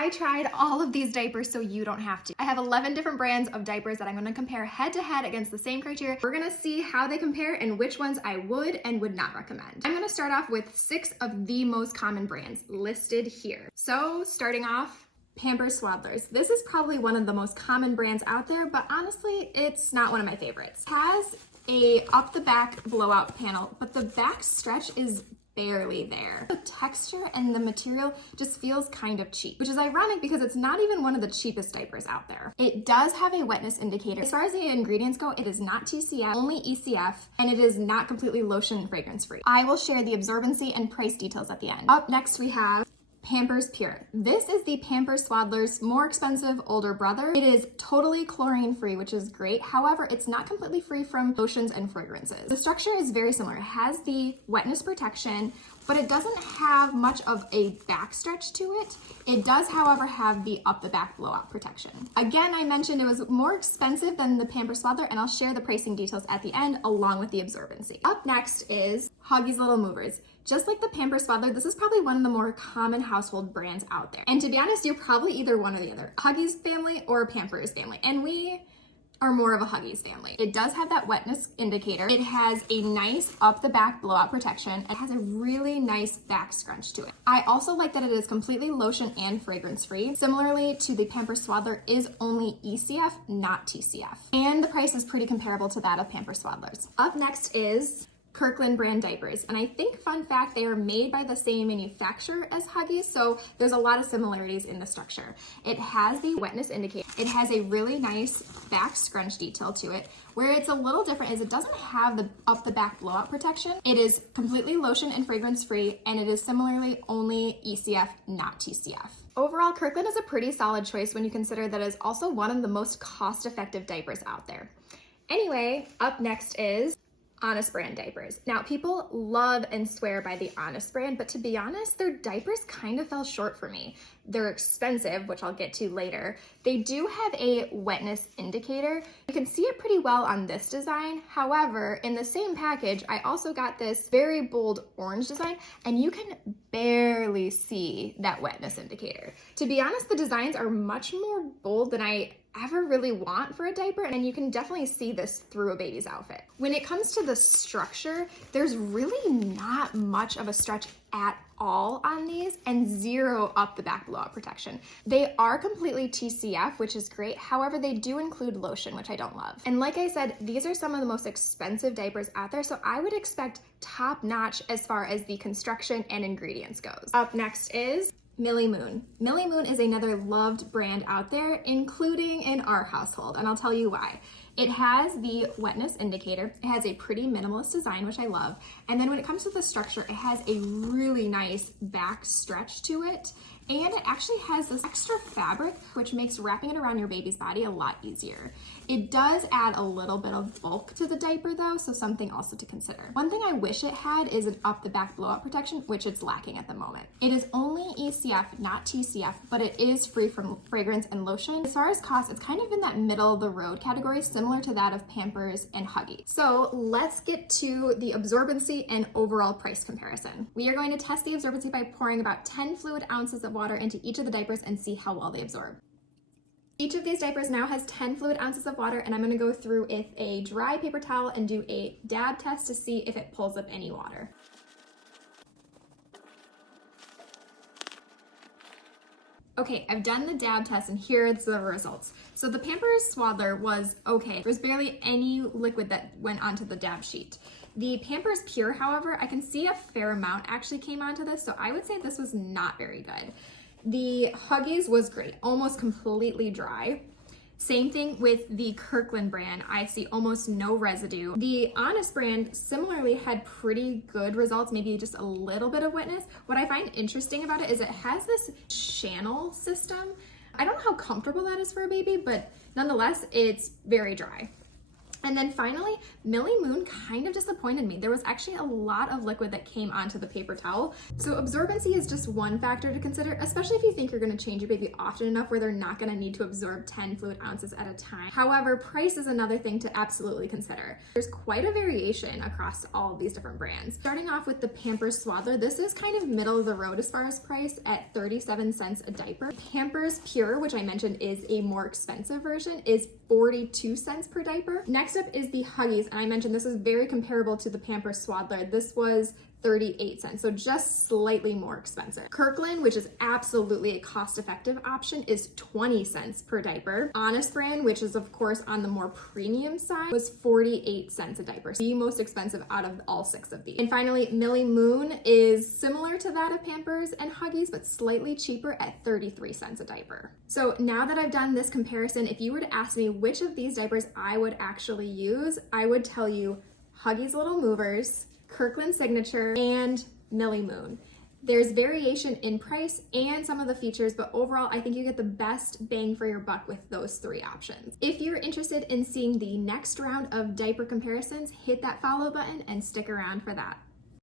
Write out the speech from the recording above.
I tried all of these diapers so you don't have to. I have 11 different brands of diapers that I'm gonna compare head to head against the same criteria. We're gonna see how they compare and which ones I would and would not recommend. I'm gonna start off with 6 of the most common brands listed here. So starting off, Pampers Swaddlers. This is probably one of the most common brands out there, but honestly, it's not one of my favorites. It has a up the back blowout panel, but the back stretch is barely there. The texture and the material just feels kind of cheap, which is ironic because it's not even one of the cheapest diapers out there. It does have a wetness indicator. As far as the ingredients go, it is not TCF, only ECF, and it is not completely lotion and fragrance free. I will share the absorbency and price details at the end. Up next we have Pampers Pure. This is the Pampers Swaddlers' more expensive older brother. It is totally chlorine free, which is great. However, it's not completely free from lotions and fragrances. The structure is very similar. It has the wetness protection, but it doesn't have much of a back stretch to it. It does, however, have the up the back blowout protection. Again, I mentioned it was more expensive than the Pampers Swaddler, and I'll share the pricing details at the end along with the absorbency. Up next is Huggies Little Movers. Just like the Pampers Swaddler, this is probably one of the more common household brands out there. And to be honest, you're probably either one or the other, Huggies family or Pampers family. And we are more of a Huggies family. It does have that wetness indicator. It has a nice up the back blowout protection. It has a really nice back scrunch to it. I also like that it is completely lotion and fragrance free. Similarly to the Pampers Swaddler is only ECF, not TCF. And the price is pretty comparable to that of Pampers Swaddlers. Up next is Kirkland brand diapers. And I think, fun fact, they are made by the same manufacturer as Huggies, so there's a lot of similarities in the structure. It has the wetness indicator. It has a really nice back scrunch detail to it. Where it's a little different is it doesn't have the up the back blowout protection. It is completely lotion and fragrance free, and it is similarly only ECF, not TCF. Overall, Kirkland is a pretty solid choice when you consider that it is also one of the most cost-effective diapers out there. Anyway, up next is Honest brand diapers. Now, people love and swear by the Honest brand, but to be honest, their diapers kind of fell short for me. They're expensive, which I'll get to later. They do have a wetness indicator. You can see it pretty well on this design. However, in the same package, I also got this very bold orange design, and you can barely see that wetness indicator. To be honest, the designs are much more bold than I ever really want for a diaper, and you can definitely see this through a baby's outfit. When it comes to the structure, there's really not much of a stretch at all on these, and zero up the back blowout protection. They are completely TCF, which is great. However, they do include lotion, which I don't love. And like I said, these are some of the most expensive diapers out there, so I would expect top notch as far as the construction and ingredients goes. Up next is Millie Moon. Millie Moon is another loved brand out there, including in our household, and I'll tell you why. It has the wetness indicator. It has a pretty minimalist design, which I love. And then when it comes to the structure, it has a really nice back stretch to it. And it actually has this extra fabric, which makes wrapping it around your baby's body a lot easier. It does add a little bit of bulk to the diaper though, so something also to consider. One thing I wish it had is an up the back blowout protection, which it's lacking at the moment. It is only ECF, not TCF, but it is free from fragrance and lotion. As far as cost, it's kind of in that middle of the road category, similar to that of Pampers and Huggies. So let's get to the absorbency and overall price comparison. We are going to test the absorbency by pouring about 10 fluid ounces of water into each of the diapers and see how well they absorb. Each of these diapers now has 10 fluid ounces of water, and I'm going to go through with a dry paper towel and do a dab test to see if it pulls up any water. Okay, I've done the dab test and here's the results. So the Pampers Swaddler was okay. There's barely any liquid that went onto the dab sheet. The Pampers Pure, however, I can see a fair amount actually came onto this, so I would say this was not very good. The Huggies was great, almost completely dry. Same thing with the Kirkland brand. I see almost no residue. The Honest brand similarly had pretty good results, maybe just a little bit of wetness. What I find interesting about it is it has this channel system. I don't know how comfortable that is for a baby, but nonetheless, it's very dry. And then finally, Millie Moon kind of disappointed me. There was actually a lot of liquid that came onto the paper towel. So absorbency is just one factor to consider, especially if you think you're gonna change your baby often enough where they're not gonna need to absorb 10 fluid ounces at a time. However, price is another thing to absolutely consider. There's quite a variation across all of these different brands. Starting off with the Pampers Swaddler, this is kind of middle of the road as far as price at 37 cents a diaper. Pampers Pure, which I mentioned is a more expensive version, is 42 cents per diaper. Next up is the Huggies, and I mentioned this is very comparable to the Pampers Swaddler. This was 38 cents, so just slightly more expensive. Kirkland, which is absolutely a cost-effective option, is 20 cents per diaper. Honest Brand, which is of course on the more premium side, was 48 cents a diaper, the most expensive out of all 6 of these. And finally, Millie Moon is similar to that of Pampers and Huggies, but slightly cheaper at 33 cents a diaper. So now that I've done this comparison, if you were to ask me which of these diapers I would actually use, I would tell you Huggies Little Movers, Kirkland Signature, and Millie Moon. There's variation in price and some of the features, but overall, I think you get the best bang for your buck with those 3 options. If you're interested in seeing the next round of diaper comparisons, hit that follow button and stick around for that.